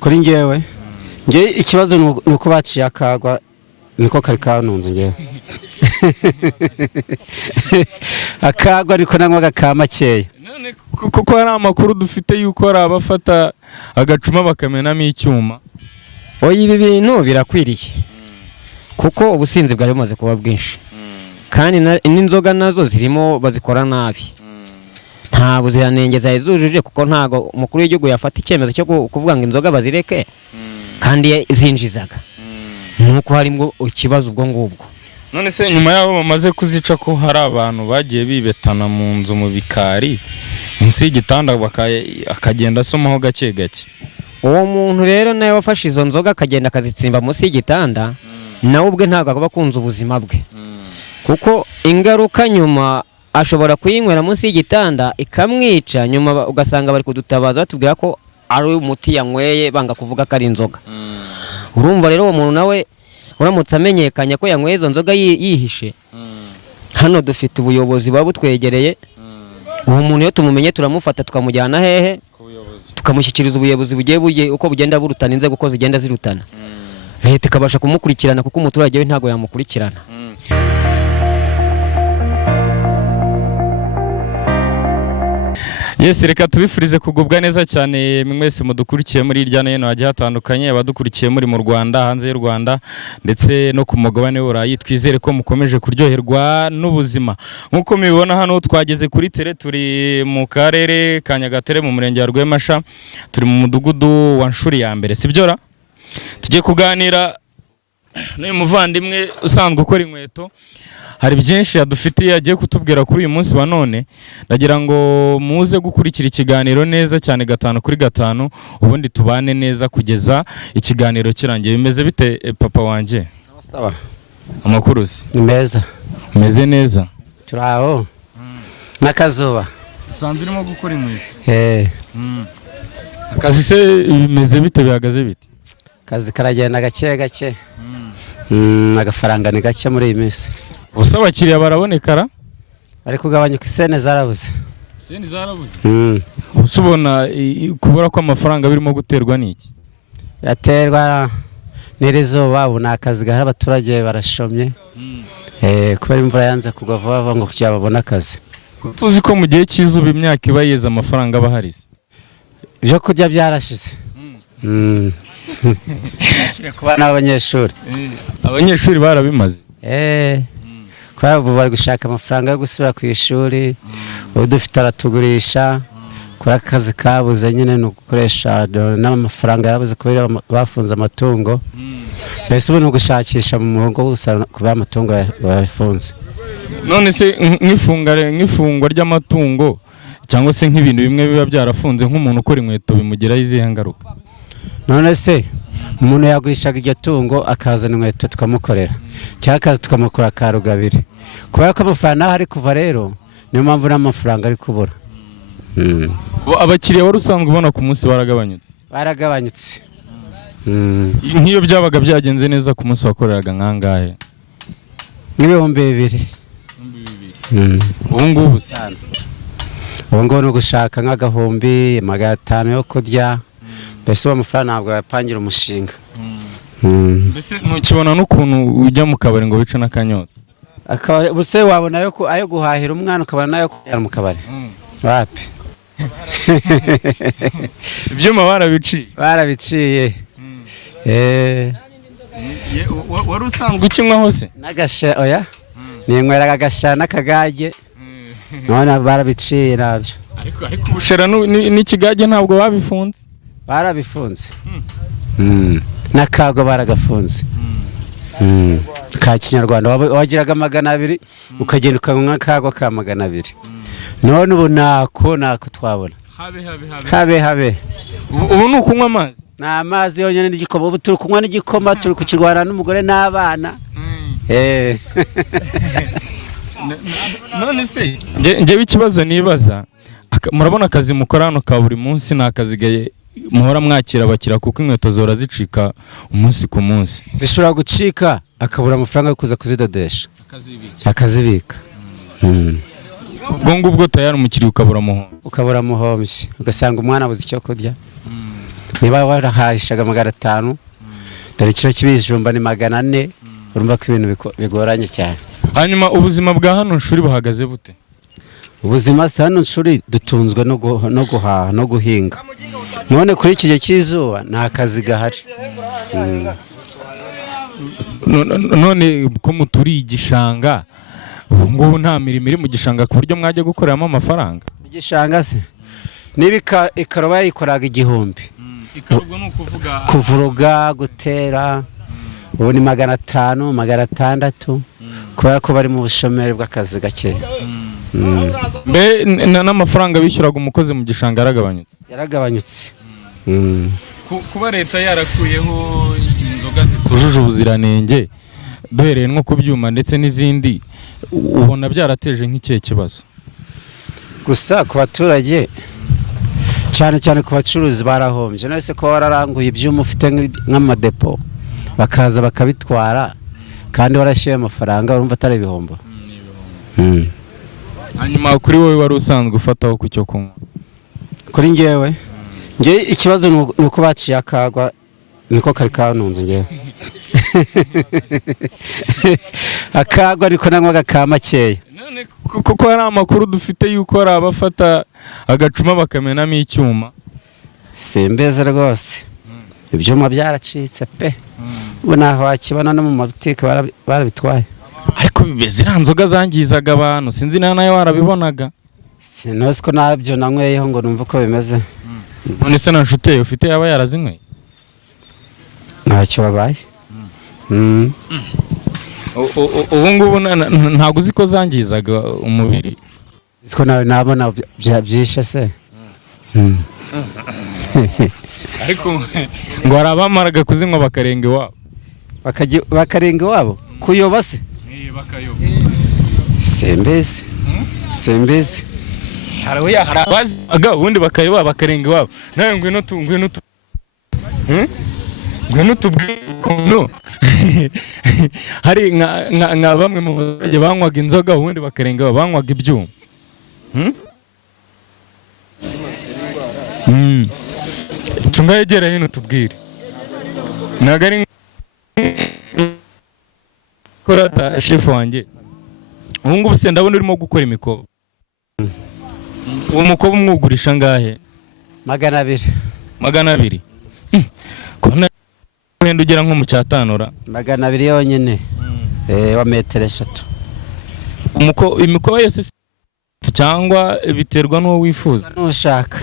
kuri ngewe ikibazo nuko baciye akagwa niko kari kanunze ngewe akagwa ariko nanywaga ka makeya kuko hari amakuru dufite yuko hari abafata agacuma bakamenamo icyuma. Oya, ibi bintu birakwiriye kuko ubusinzi bwari bumaze kuba bwinshi kandi n'inzoga nazo zirimo bazikora nabi, nta buziranenge zari zujuje kuko ntago umukuru w'igihugu yafata icyemezo cyo kuvuga ngo inzoga bazireke kandi zinjizaga, nuko harimo ikibazo ubwo ngubwo. None se nyuma yaho bamaze kuzica ko hari abantu bagiye bibetana mu nzu mu bikari munsi y'igitanda akagenda asomaho gake gake, uwo muntu rero nawe wafashe izo nzoga akagenda akazitsimba munsi y'igitanda nawe ubwe ntabwo aba akunze ubuzima bwe, kuko ingaruka nyuma ashobora kuyinywera munsi y'igitanda ikamwica, nyuma ugasanga bari kudutabaza batubwira ko ari umuti yanyweye banga kuvuga ko ari inzoga. Urumva rero uwo muntu nawe uramutse amenyekanye ko yanyweye izo nzoga yihishe, hano dufite ubuyobozi buba butwegereye, uwo muntu iyo tumumenye turamufata tukamujyana hehe, tukamushyikiriza ubuyobozi bugiye uko bugenda burutana inzego uko zigenda zirutana, leta ikabasha kumukurikirana kuko umuturage we ntago yamukurikirana. Yes, reka tubifurize kugubwa neza cyane mwese mudukurikiye muri irya no hino hagiye hatandukanye, abadukurikiye muri mu Rwanda, hanze y'u Rwanda ndetse no ku mugabane w'Uburayi. Twizere ko mukomeje kuryoherwa n'ubuzima. Nkuko mubibona hano twageze kuri tere, turi mu karere ka Nyagatare mu murenge wa Rwemasha, turi mu mudugudu wa Nshuri ya mbere, sibyora tujye kuganira n'uyu muvandimwe usanzwe ukora inkweto. Hari byinshi yadufitiye agiye kutubwira kuri uyu munsi wa none, ndagira ngo muze gukurikira ikiganiro neza cyane 5 kuri 5, ubundi tubane neza kugeza ikiganiro kirangiye. Bimeze bite papa wanje? Sawa. Amakuru se ni meza? Meze neza. Turaho nakazuba sanze urimo gukora inkweto. Akazi se bimeze bite, bihagaze bite? Kazi karagenda gake gake. Agafaranga ni gake muri iyi minsi. Usa abakiriya barabonekara bari kugabanyuka, isene zarabuze. Isene zarabuze? Usubona kubura ko amafaranga birimo guterwa n'iki? Yaterwa n'irizuba, ubu nakazi gahari abaturage barashomye. Kubera imvura yanze kugwa vuba ngo kugira babone akazi. Tuzi ko mu gihe cy'izuba imyaka iba yeze amafaranga baharize. Byo kurya byarashize. Ashire kuba n'abanyeshuri. Abanyeshuri barabimaze. Kwa ubu bari gushaka amafaranga yo gusubira ku ishuri, ubu dufite aratugurisha, kora akazi kabuze nyine no gukoresha n'amafaranga yabuze kubera bafunze amatungo. Mbese ubu no gushakisha mu murongo gusa kuba amatungo bafunze. None se nk'ifungwa ry'amatungo cyangwa se nk'ibintu bimwe biba byarafunze, nk'umuntu ukora inkweto bimugiraho izihe ngaruka? None se umuntu yagurishaga iryo tungo akazana inkweto tukamukorera, cyangwa akazi tukamukora karugabire, kubera ko amafaranga ari kuva rero niyo mpamvu n'amafaranga ari kubura. Abakiriya wari usanzwe ubona ku munsi baragabanyutse. Nk'iyo byabaga byagenze neza ku munsi wakoreraga nkangahe? Nk'ibihumbi 2. Ubu ngubu se? Ubu ngubu ni ugushaka nk'agahumbi 500 yo kurya. Mbese uwo mafaranga ntabwo yapangira umushinga. Mbese ntukibona n'ukuntu ujya mu kabari ngo wice n'akanyota? Akabari buse wabona ayo guhahira umwana ukabona nayo kujya mu kabari. Wapi? Ibyuma barabiciye. Wari usanzwe ukinywa hose? Nagashe oya. Ninyweraga agasha n'akagage. None barabiciye nabyo. Ariko ubushera n'ikigage ntabwo babifunze? Barabifunze. Nakago baragafunze. Ka Kinyarwanda wagiraga 200 ukagenda ukanywa kago ka 200. None ubu nako twabona. Habe. Ubu ni ukunywa amazi? Na amazi yonyine n'igikoma, ubu turi kunywa n'igikoma, turi kukirwana n'umugore n'abana. None se ngewe ikibazo nibaza, murabona akazi mukora hano ka buri munsi ni akazi muhora mwakira abakira kuko inkweto zora zicika umunsi ku munsi? Zishobora gucika akabura amafaranga yo kuza kuzidodesha akazibika. Ubwo ngubwo tayari umukiriya ukabura muhombye ugasanga umwana abuze icyo kurya. niba warahahishaga 500 dore ikiro cy'ibijumba ni 400 urumva ko ibintu bigoranye cyane. Hanyuma ubuzima bwa hano nshuri buhagaze bute? Ubuzima hano nshuri dutunzwe no guhaha no guhinga, none kuri iki gihe cy'izuba nta kazi gahari. None ko muturi igishanga ubu ngubu nta mirimo iri mu gishanga ku buryo mwajya gukoreramo amafaranga? Igishanga se niba ikaroba yayikoraga 1000, ikarobwa ni ukuvuga kuvuruga gutera ubu ni 500 600 kubera ko bari mu bushomeri bw'akazi gake. Mbe n'amafaranga bishyuraga umukozi mu gishanga yaragabanyutse. Kuba leta yarakuyeho inzoga zitujuje ubuziranenge duhereye nko ku byuma ndetse n'izindi, ubona byarateje nk'ikihe kibazo? Gusa ku baturage cyane cyane ku bacuruzi barahombye, nese ko wararanguye ibyuma ufite nk'amadepo bakaza bakabitwara kandi warashyuye amafaranga, urumva atari ibihombo. Hanyuma kuri wowe wari usanzwe ufataho ku cyo kunywa? Kuri ngewe ikibazo ni uko baciye akagwa, niko kari kanunze ngewe. Akagwa ariko nanywaga ka makeya. Kuko hari amakuru dufite yuko hari abafata agacuma bakamenamo icyuma. Simbeze rwose, ibyuma byaracitse pe, ubu naho wakibona no mu mabutike barabitwaye. Ariko ziriya nzoga zangizaga abantu, sinzi nayo warabibonaga? Sinozi ko nabyo nanyweyeho ngo numve uko bimeze. None se na nshuti ufite yaba yarazinyweye? Ntacyo babaye. Ubu ngubu ntabwo uzi ko zangizaga umubiri? Siko nawe nabona byishe se. Ariko ngo hari abamaraga kuzinywa bakarenga iwabo. Bakarenga iwabo kuyoba se? Bakayoba. Sembeze. Hari abaziga ubundi bakayoba bakarenga iwabo. Nawe ngwino tubwire ukuntu hari nka bamwe mu baturage banywaga inzoga ubundi bakarenga iwabo, banywaga ibyuma. Tunga yegera hino tubwire. Nagari korata chef wanjye. Ubu ngubu se ndabona urimo gukora imikobo. Uwo mukobo umwugurisha ngahe? 200. 200. Kona wenda ugera nko mu cyatanura. 200 yonyine. Wa metero 3. Imikobo yose cyangwa biterwa n'uwo wifuza? Nushaka.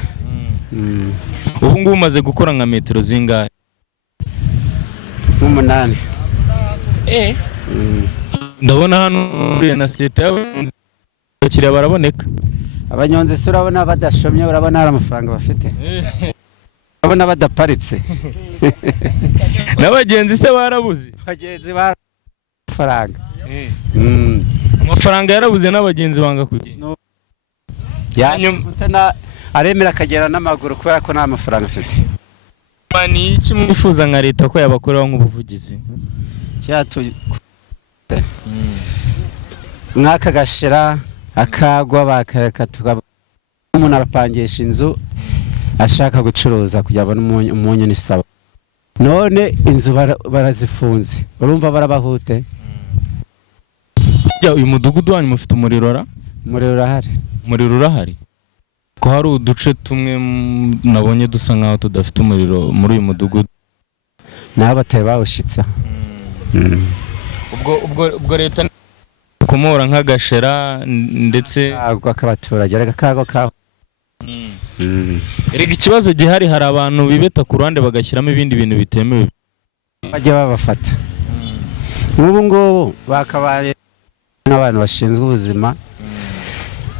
Ubu ngubu umaze gukora nka metero zingahe? 8. Ndabona hano na site abakiriya baraboneka. Abanyonzi se urabona badashomye, urabona hari amafaranga bafite. Urabona badaparitse. N'abagenzi se barabuze? Abagenzi barafaranga. Amafaranga yarabuze n'abagenzi banga kugenda. Yanyuma aremera akagera n'amaguru kubera ko nta mafaranga afite. Ni iki mwifuza nka leta ko yabakoraho nk'ubuvugizi? Mwaka gashira akagwa bakareka umuntu arapangisha inzu ashaka gucuruza kugira abone umunyu n'isaba, none inzu barazifunze, urumva barabahute. Uyu mudugudu wanyu mufite umuriro? Umuriro urahari. Ko hari uduce tumwe nabonye dusa nkaho tudafite umuriro muri uyu mudugudu. Nabo bateye bawushitsa. Ubwo leta kumura nk'agashera ndetse agwa k'abaturage arega kago ka. Erega ikibazo gihari, hari abantu bibeta ku ruhande bagashyiramo ibindi bintu bitemewe bajya babafata. Ubu ngubu bakabaye n'abantu bashinzwe ubuzima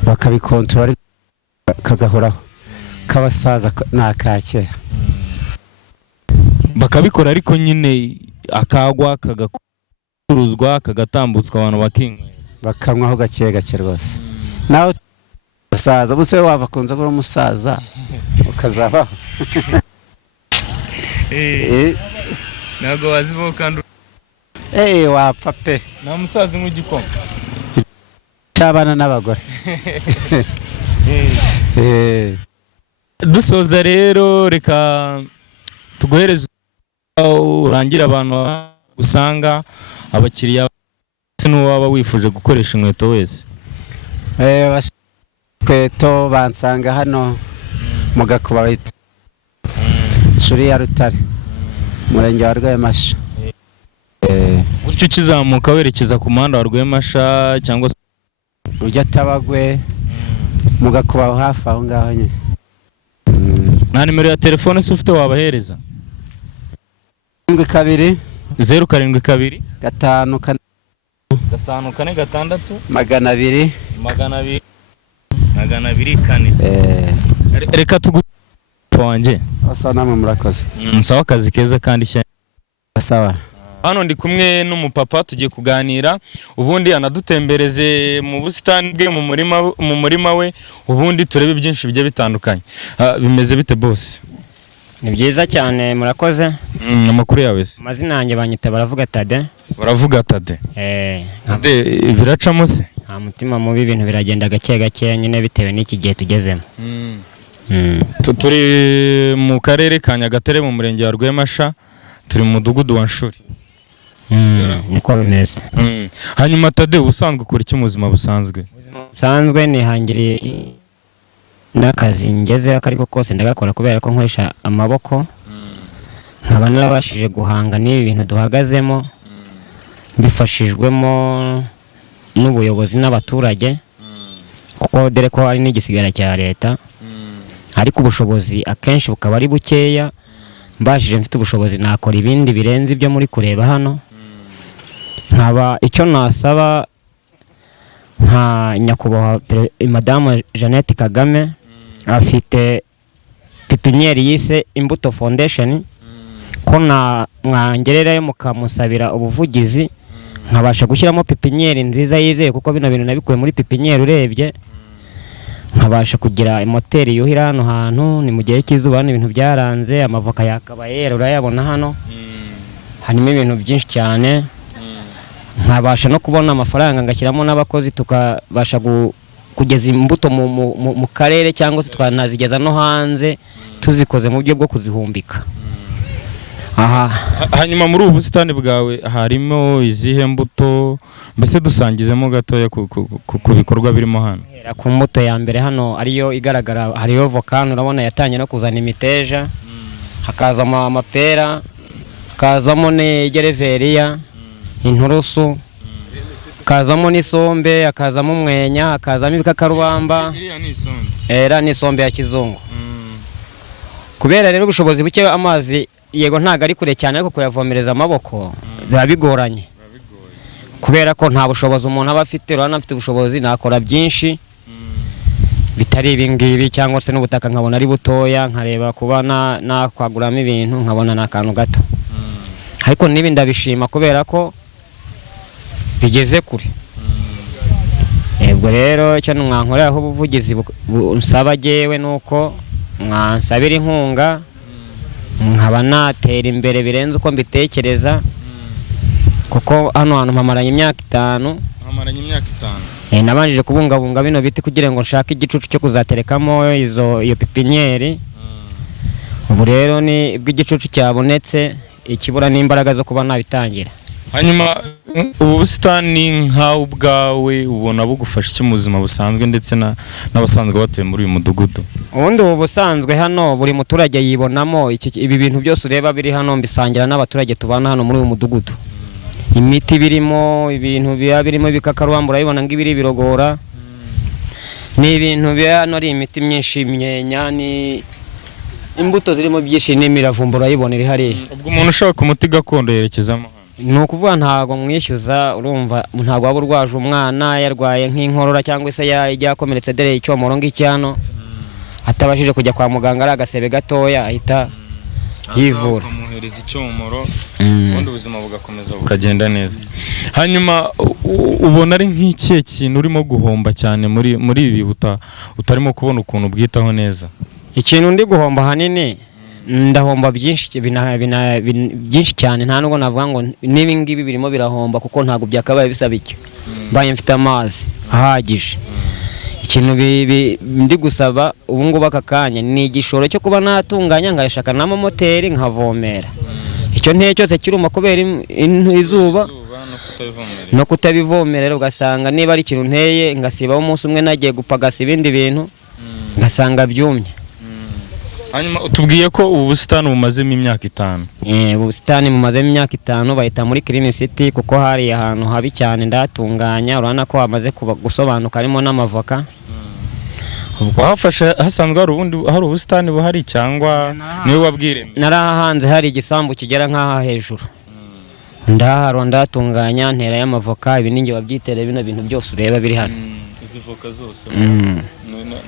bakabikontorora kagahoraho kabasaza nakakera bakabikora, ariko nyine akagwa kagakuruzwa kagatambutswa abantu bakinywera bakanywaho gake rwose. Nawe basaza buse wava kunza kuri umusaza ukazabaho. Nago wazibo kandi wapfa pe. Na musaza nk'igikoma cy'abana n'abagore. Dusoza rero reka tuguhereze urangira abantu usanga abakiriya n'uwaba wifuje gukoresha inkweto wese. Kweto bansanga hano mu Gakuba shuri ya Rutare murenge wa Rwemasha. Gutyo ukizamuka werekeza ku muhanda wa Rwemasha cyangwa ujya Tabagwe mu Gakuba hafi aho ngaho nyine. Na nimero ya telefone se ufite wabahereza? 72 072 5 4 5 4 6 200 204. Reka wanjye sawa namwe murakoze. Sawa, akazi keza kandi shyashya. Sawa. Hano ndi kumwe n'umupapa tugiye kuganira, ubundi anadutembereze mu busitani bwe mu murima we, ubundi turebe byinshi bigiye bitandukanye. Bimeze bite boss? Ni byiza cyane murakoze. Amakuru yawe se? Amazina yanjye banyita baravuga Tade. Baravuga Tade? Tade biracamo se? Nta mutima mubi, ibintu biragenda gake gake nyine bitewe n'iki gihe tugezemo. Turi mu karere ka Nyagatare mu murenge wa Rwemasha, turi mu mudugudu wa Nshuri. Niko bimeze. Hanyuma Tade, ubusanzwe ukora iki mu buzima busanzwe? Busanzwe nihangiriye n'akazi ngeze akariko kose ndagakora kubera ko nkoresha amaboko. Nkaba narabashije guhanga n'ibi bintu duhagazemo bifashijwemo n'ubuyobozi n'abaturage, kuko dore ko ari n'igisigara cya leta, ariko ubushobozi akenshi bukaba ari bukeya. Mbashije mfite ubushobozi nakora ibindi birenze ibyo muri kureba hano. Nkaba icyo nasaba nka nyakubahwa Madame Jeannette Kagame, afite pipiniere yise Imbuto Foundation, ko mwangererayo mukamusabira ubuvugizi nkabasha gushyiramo pipiniere nziza yizeye, kuko bino bintu nabikuye muri pipiniere urebye. Nkabasha kugira moteri yuhira hano hantu, ni mu gihe cy'izuba n'ibintu byaranze, amavoka yakabaye urayabona hano. Harimo ibintu byinshi cyane. Nkabasha no kubona amafaranga ngashyiramo n'abakozi, tukabasha kugeza imbuto mu karere cyangwa se twanazigeza no hanze tuzikoze mu buryo bwo kuzihumbika. Hanyuma muri ubu busitani bwawe harimo izihe mbuto, mbese dusangizemo gatoya ku bikorwa birimo hano? Ku mbuto ya mbere hano ariyo igaragara, hariyo voka, urabona yatangiye no kuzana imiteja, hakazamo amapera, hakazamo n'igereveriya, inturusu, hakazamo n'isombe, hakazamo umwenya, hakazamo ibikakarubamba. Era n'isombe ya kizungu. Kubera rero ubushobozi buke, amazi yego ntago ari kure cyane, ariko kuyavomereza amaboko biba bigoranye, kubera ko nta bushobozi umuntu aba afite. Urabona afite ubushobozi nakora byinshi bitari ibingibi, cyangwa se n'ubutaka nkabona ari butoya, nkareba kuba nakwaguramo ibintu nkabona n'akantu gato. Ariko nibi ndabishima kubera ko bigeze kure. Yego rero icyo mwankoreraho ubuvugizi nsaba jewe nuko mwansabira inkunga, nkaba natera imbere birenze uko mbitekereza, kuko hano hantu mpamaranye imyaka 5. Nabanjije kubungabunga bino biti kugira ngo nshake igicucu cyo kuzaterekamo iyo pipiniere. Ubu rero ni bw'igicucu cyabonetse, ikibura n'imbaraga zo kuba nabitangira. Hanyuma ubu busitani nkawe ubwawe ubona bugufasha iki mu buzima busanzwe ndetse n'abasanzwe batuye muri uyu mudugudu? Ubundi ubu busanzwe hano buri muturage yibonamo. Ibi bintu byose ureba biri hano mbisangira n'abaturage tubana hano muri uyu mudugudu. Imiti birimo, ibintu birimo ibikakarubamba, urabibona ngibiri birogora. Ni ibintu hano ari imiti myinshi, imyenya, ni imbuto zirimo byinshi, n'imiravumba urayibona iri hariya. Ubwo umuntu ushaka umuti gakondo yerekezamo? Ni ukuvuga ntago mwishyuza, urumva ntago waba urwaje umwana yarwaye nk'inkorora cyangwa se yakomeretse dere icyomoro ng'icyano, atabashije kujya kwa muganga, ari agasebe gatoya ahita yivura, amuhereza icyomoro, ubundi ubuzima bugakomeza bukagenda neza. Hanyuma ubona ari nk'ikihe kintu urimo guhomba cyane muri ibi utarimo kubona ukuntu bwitaho neza? Ikintu ndi guhomba hanini, ndahomba byinshi cyane, nta nubwo navuga ngo nibi ngibi birimo birahomba, kuko ntago byakabaye bisaba icyo. Mbaye mfite amazi ahagije, ikintu ndi gusaba ubu ngubu aka kanya ni igishoro cyo kuba natunganya nkashaka n'amamoteri nkavomera. Icyo nteye cyose kiruma kubera izuba no kutabivomera, ugasanga niba ari ikintu nteye ngasibaho umunsi umwe nagiye gupagasa ibindi bintu ngasanga byumye. Hanyuma utubwiye ko ubu busitani bumazemo imyaka 5. Ubu busitani bumazemo imyaka 5 bahita muri Clean City kuko hari ahantu habi cyane ndatunganya, urabona ko hamaze gusobanuka harimo n'amavoka. Wahafashe hasanzwe hari ubusitani buhari cyangwa niwe wabwiremye? Narahanze hari igisambu kigera nk'aha hejuru. Ndaharo ndatunganya ntera y'amavoka, ibi ninge wabyitereye bino bintu byose ureba biri hano. Izi voka zose.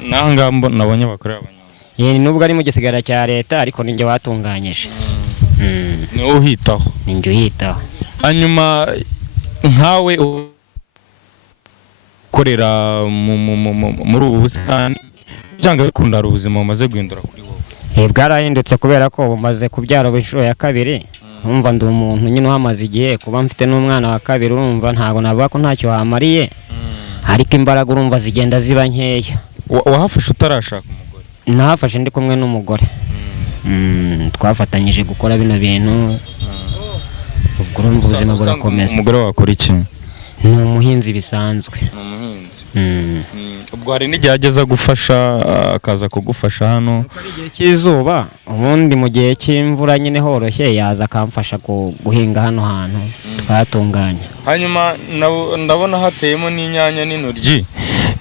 Nangambo nabonye bakorera abanyonzi. Nubwo ari mu gisigara cya leta ariko ninge watunganyije. Ni uhitaho. Ninge uhitaho. Hanyuma nkawe korera muri ubu busitani cyangwa bikunda ari ubuzima bumaze guhindura kuri wowe? Bwarahindutse kubera ko bumaze kubyara inshuro ya 2. Urumva ndi umuntu nyine uhamaze igihe, kuba mfite n'umwana wa 2 urumva ntago navuga ko ntacyo hamariye, ariko imbaraga urumva zigenda ziba nkeya. Wahafashe utarashaka umugore? Nahafashe ndi kumwe n'umugore. Twafatanyije gukora bino bintu. Ubwo urumva ubuzima burakomeza. Umugore wakora iki? Ni umuhinzi bisanzwe. Ubwo hari n'igihe ageza gufasha akaza kugufasha hano? Igihe cy'izuba, ubundi mu gihe cy'imvura nyine horoshye yaza akamfasha guhinga hano hantu twatunganya. Hanyuma ndabona hateyemo n'inyanya n'intoryi.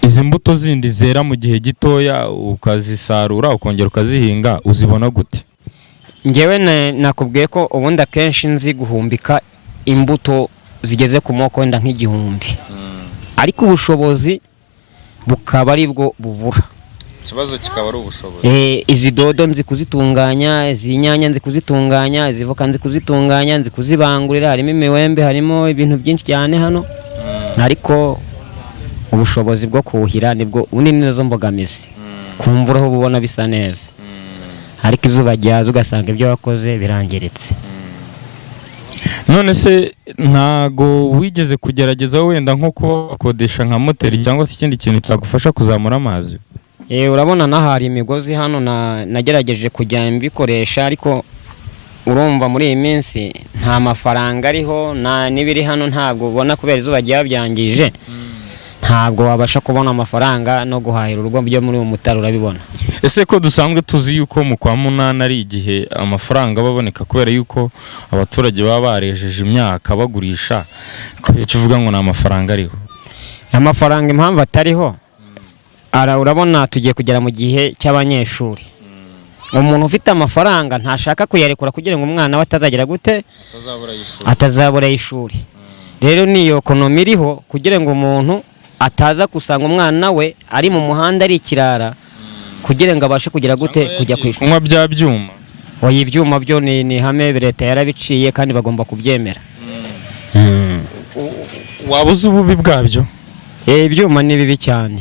Izi mbuto zindi zera mu gihe gitoya ukazisarura ukongera ukazihinga, uzibona gute? Ngewe nakubwiye ko ubundi akenshi nzi guhumbika imbuto zigeze ku moko wenda nk'igihumbi, ariko ubushobozi bukaba ari bwo bubura. Ikibazo kikaba ari ubushobozi. Izi dodo nzi kuzitunganya, izi nyanya nzi kuzitunganya, izi voka nzi kuzitunganya, nzi kuzibangurira, harimo imiwembe, harimo ibintu byinshi cyane hano, ariko ubushobozi bwo kuhira nibwo bunini nazo mbogamizi. Kumvura aho ubona bisa neza, ariko izuba ryaza ugasanga ibyo wakoze birangiritse. None se ntago wigeze kugerageza wenda nko kukodesha nka moteri cyangwa se ikindi kintu cyagufasha kuzamura amazi? Urabona nahari imigozi hano nagerageje kujya mbikoresha, ariko urumva muri iyi minsi nta mafaranga ariho, n'ibiri hano ntabwo ubona kubera izuba ryabyangije. Ntabwo wabasha kubona amafaranga no guhahira urugo byo muri uwo mutaro urabibona. Ese ko dusanzwe tuzi yuko mu kwa munani ari igihe amafaranga baboneka kubera yuko abaturage baba barejeje imyaka bagurisha, icyo uvuga ngo ni amafaranga ariho? Amafaranga impamvu atariho, urabona tugiye kugera mu gihe cy'abanyeshuri. Umuntu ufite amafaranga ntashaka kuyarekura kugira ngo umwana we atazagira gute, atazabura ishuri. Rero niyo ekonomi iriho kugira ngo umuntu ataza gusanga umwana we ari mu muhanda ari ikirara, kugira ngo abashe kugira gute kujya kwishura. Kunywa bya byuma? Oya, ibyuma byo ni hame leta yarabiciye kandi bagomba kubyemera. Wabuze ububi bwabyo? Ibyuma ni bibi cyane.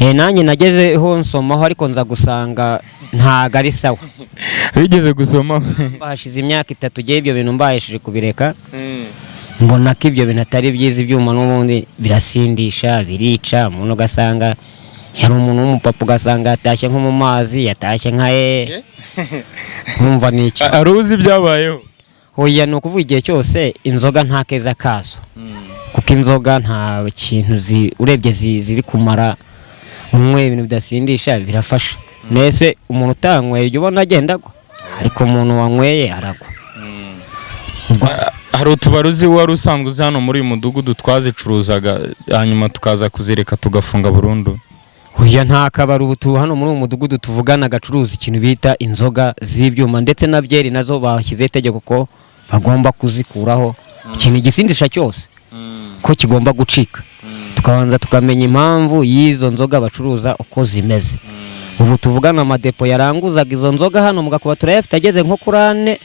Nanjye nagezeho nsomaho ariko nza gusanga ntago ari sawa. Bigeze gusoma? Bashize imyaka 3 giye ibyo bintu mbaheshije kubireka. Mbona ko ibyo bintu atari byiza, ibyuma n'ubundi birasindisha, birica. Umuntu ugasanga yari umuntu w'umupapa ugasanga yatashye nko mu mazi, yatashye nka nkumva n'iki. Aruzi byabayeho? Oya, ni ukuvuga igihe cyose inzoga nta keza kazo, kuko inzoga nta kintu urebye ziri kumara. Umwe ibintu bidasindisha birafasha. Nese umuntu utanyweye ujya ubona agenda agwa, ariko umuntu wanyweye aragwa. Hari utubaruzi wari usanzwe uzi hano muri uyu mudugudu twazicuruzaga hanyuma tukaza kuzireka tugafunga burundu? Oya, nta kabari ubu hano muri uyu mudugudu tuvugana gacuruza ikintu bita inzoga z'ibyuma, ndetse na byeri nazo bashyize itegeko ko bagomba kuzikuraho. Ikintu gisindisha cyose ko kigomba gucika, tukabanza tukamenya impamvu y'izo nzoga bacuruza uko zimeze. Ubu tuvugana amadepo yaranguzaga izo nzoga hano mugakuba turayafite ageze nko kuri 4,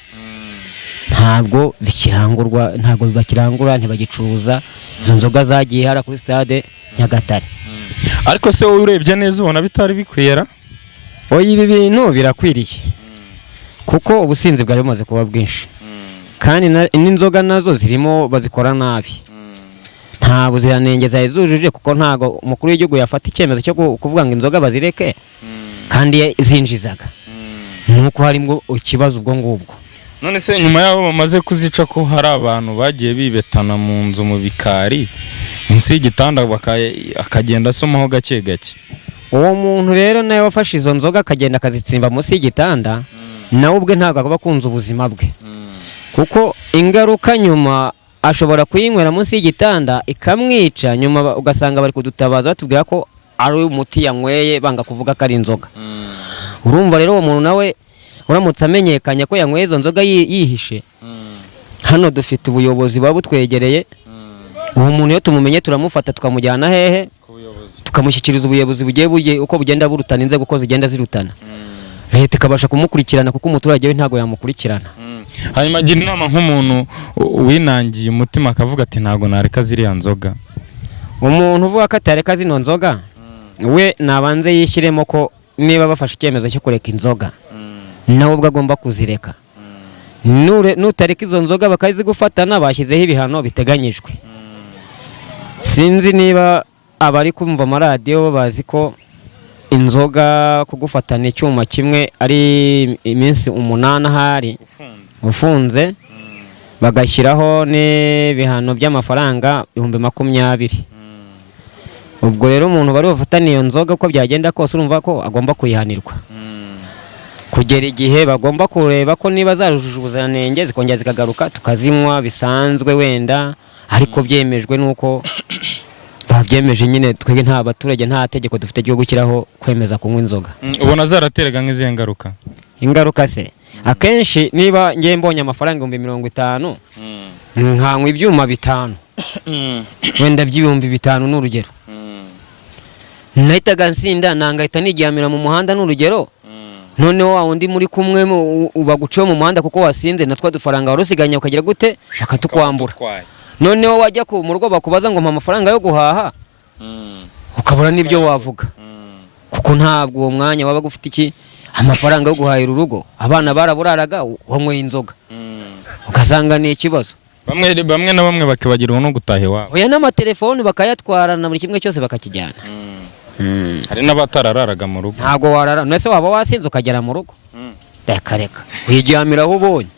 ntabwo bikirangurwa, ntabwo bakirangura, ntibagicuruza. Izo nzoga zagiye hara kuri stade Nyagatare. Ariko se wowe urebye neza ubona bitari bikwira? Oya, ibi bintu birakwiriye kuko ubusinzi bwari bumaze kuba bwinshi, kandi n'inzoga nazo zirimo bazikora nabi. nta buziranenge zari zujuje, kuko ntago umukuru w'igihugu yafata icyemezo cyo kuvuga ngo inzoga bazireke kandi zinjizaga, nuko harimo ikibazo ubwo ngubwo. None se nyuma yaho bamaze kuzica ko hari abantu bagiye bibetana mu nzu mu bikari munsi y'igitanda akagenda asomaho gake gake, uwo muntu rero nawe wafashe izo nzoga akagenda akazitsimba munsi y'igitanda, nawe ubwe ntabwo aba akunze ubuzima bwe, kuko ingaruka nyuma ashobora kuyinywera munsi y'igitanda ikamwica, nyuma ugasanga bari kudutabaza batubwira ko ari umuti yanyweye, banga kuvuga ko ari inzoga. Urumva rero uwo muntu nawe uramutse amenyekanye ko yanyweye izo nzoga yihishe, hano dufite ubuyobozi buba butwegereye, uwo muntu iyo tumumenye turamufata tukamujyana hehe, tukamushyikiriza ubuyobozi bugiye uko bugenda burutana inzego uko zigenda zirutana, leta ikabasha kumukurikirana, kuko umuturage we ntabwo yamukurikirana. Hanyuma gira inama nk'umuntu winangiye umutima akavuga ati ntabwo nareka ziriya nzoga. Umuntu uvuga ko atareka zino nzoga, we nabanze yishyiremo ko niba bafashe icyemezo cyo kureka inzoga, nawe ubwo agomba kuzireka. Nutareka izo nzoga bakazigufatana, bashyizeho ibihano biteganyijwe. Sinzi niba abari kumva amaradiyo bazi ko inzoga kugufatana icyuma kimwe ari iminsi 8 ahari ufunze, bagashyiraho n'ibihano by'amafaranga 20,000. Ubwo rero umuntu bari bafatana iyo nzoga uko byagenda kose urumva ko agomba kuyihanirwa, kugera igihe bagomba kureba ko niba zarujuje ubuziranenge zikongera zikagaruka tukazinywa bisanzwe wenda, ariko byemejwe nuko babyemeje nyine. Twebwe nta baturage nta tegeko dufite ryo gukiraho kwemeza kunywa inzoga. Ubona zarateraga nk'izihe ngaruka? Ingaruka se akenshi niba ngiye mbonye amafaranga 50,000 nkanywa ibyuma 5 wenda by'ibihumbi 5 n'urugero, nahitaga nsinda nangahita nigiyamira mu muhanda n'urugero, noneho wundi muri kumwe ubaguciye mu muhanda kuko wasinze, natwa dufaranga warusiganya ukagira gute akatukwambura. Noneho wajya mu rugo bakubaza ngo mpa amafaranga yo guhaha, ukabura n'ibyo wavuga, kuko ntabwo uwo mwanya waba gufite iki amafaranga yo guhahira urugo. Abana baraburaraga wanyweye inzoga, ugasanga ni ikibazo. Bamwe na bamwe bakibagirwa no gutaha iwabo, oya n'amatelefoni bakayatwara na buri kimwe cyose bakakijyana. Hari n'abatarararaga mu rugo. Ntago warara, nese waba wasinze ukagera mu rugo, reka wiryamira aho ubonye.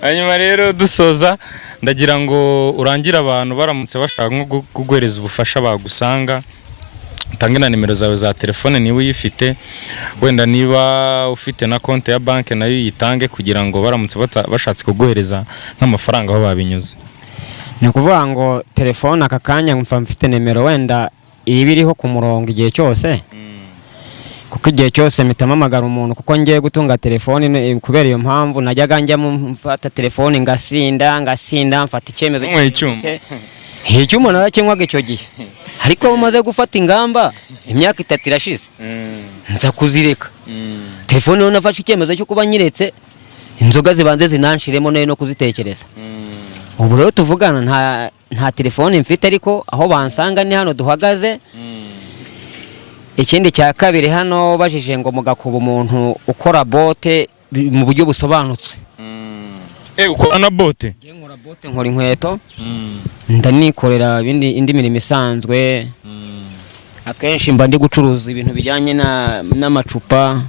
Hanyuma rero dusoza, ndagira ngo urangire abantu baramutse bashaka nko kuguhereza ubufasha bagusanga, utange na nimero zawe za telefone niba uyifite, wenda niba ufite na konti ya banki nayo yitange, kugira ngo baramutse bashatse kuguhereza nk'amafaranga aho babinyuze. Ni ukuvuga ngo telefone aka kanya mfite nimero wenda ibiriho ku murongo igihe cyose, kuko igihe cyose mpamagara umuntu, kuko ngiye gutunga telefone kubera iyo mpamvu najyaga njya mfata telefone ngasinda mfata icyemezo icyuma narakinywaga icyo gihe, ariko bamaze gufata ingamba imyaka 3 irashize nza kuzireka. Telefone yo nafashe icyemezo cyo kuba nyiretse inzoga zibanze zinanshiremo no kuzitekereza. Ubu rero tuvugana nta telefone mfite, ariko aho bansanga ni hano duhagaze. Ikindi cya kabiri, hano bajije ngo mugakuba umuntu ukora bote mu buryo busobanutse. Ukora na bote? Nkora bote, nkora inkweto, ndanikorera indi mirimo isanzwe. Akenshi mba ndi gucuruza ibintu bijyanye n'amacupa,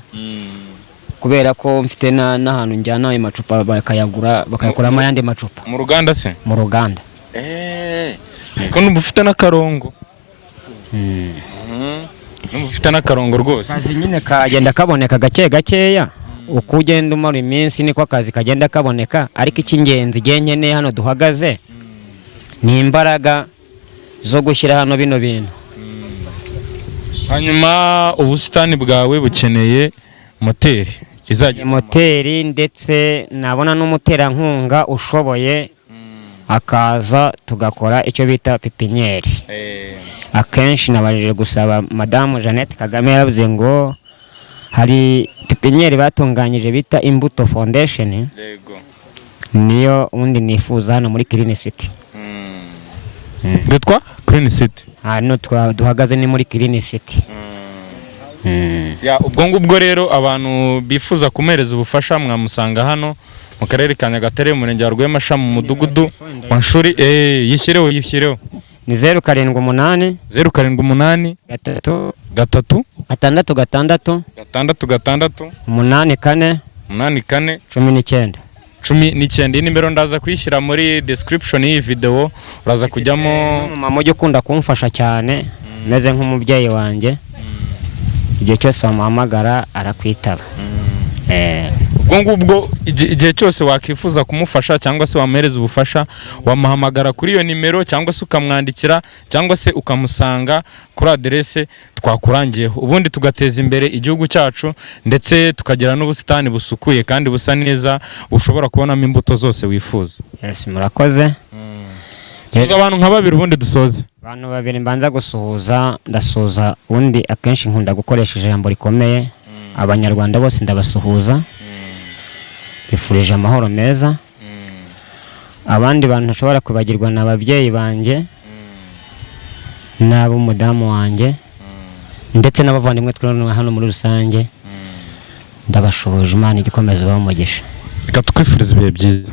kubera ko mfite n'ahantu njyana ayo macupa bakayakuramo ayandi macupa. Mu ruganda se? Mu ruganda. Ko numva ufite n'akarongo. Numva ufite n'akarongo rwose. Akazi nyine kagenda kaboneka gake gakeya, uko ugenda umara iminsi niko akazi kagenda kaboneka, ariko icy'ingenzi nkeneye hano duhagaze ni imbaraga zo gushyira hano bino bintu. Hanyuma ubusitani bwawe bukeneye moteri izajya moteri, ndetse nabona n'umuterankunga ushoboye akaza tugakora icyo bita pipinieri. Akenshi nabajije gusaba Madamu Jeannette Kagame, yaravuze ngo hari pipinieri batunganyije bita Imbuto Foundation, niyo undi nifuza hano muri Clean City. Dutwa Clean City? Hano duhagaze ni muri Clean City. Ubwo ngubwo rero abantu bifuza kumereza ubufasha mwamusanga hano mu karere ka Nyagatare, umurenge wa Rwema mu mudugudu wa Nshuri. Yishyireho ni 078 078 3 3 6 6 8 8 19. 19. Iyi nimero ndaza kuyishyira muri description y'iyi video, uraza kujyamo. Mama ujye ukunda kumfasha cyane, meze nk'umubyeyi wanjye, igihe cyose wamuhamagara arakwitaba. Ubwo igihe cyose wakifuza kumufasha cyangwa se wamuhereza ubufasha, wamuhamagara kuri iyo nimero cyangwa se ukamwandikira cyangwa se ukamusanga kuri adresse twakurangiyeho, ubundi tugateza imbere igihugu cyacu ndetse tukagira n'ubusitani busukuye kandi busa neza ushobora kubonamo imbuto zose wifuza. Yes, murakoze. Suza abantu nka babiri ubundi dusoze. Abantu babiri mbanza gusuhuza, ndasuhuza ubundi akenshi nkunda gukoresha ijambo rikomeye. Abanyarwanda bose ndabasuhuza, bifurije amahoro meza. Abandi bantu nshobora kwibagirwa n'ababyeyi banjye, n'ab'umudamu wanjye, ndetse n'abavandimwe twese hano muri rusange, ndabashuhuje. Imana igikomeza bamugisha. Reka twifurize ibihe byiza.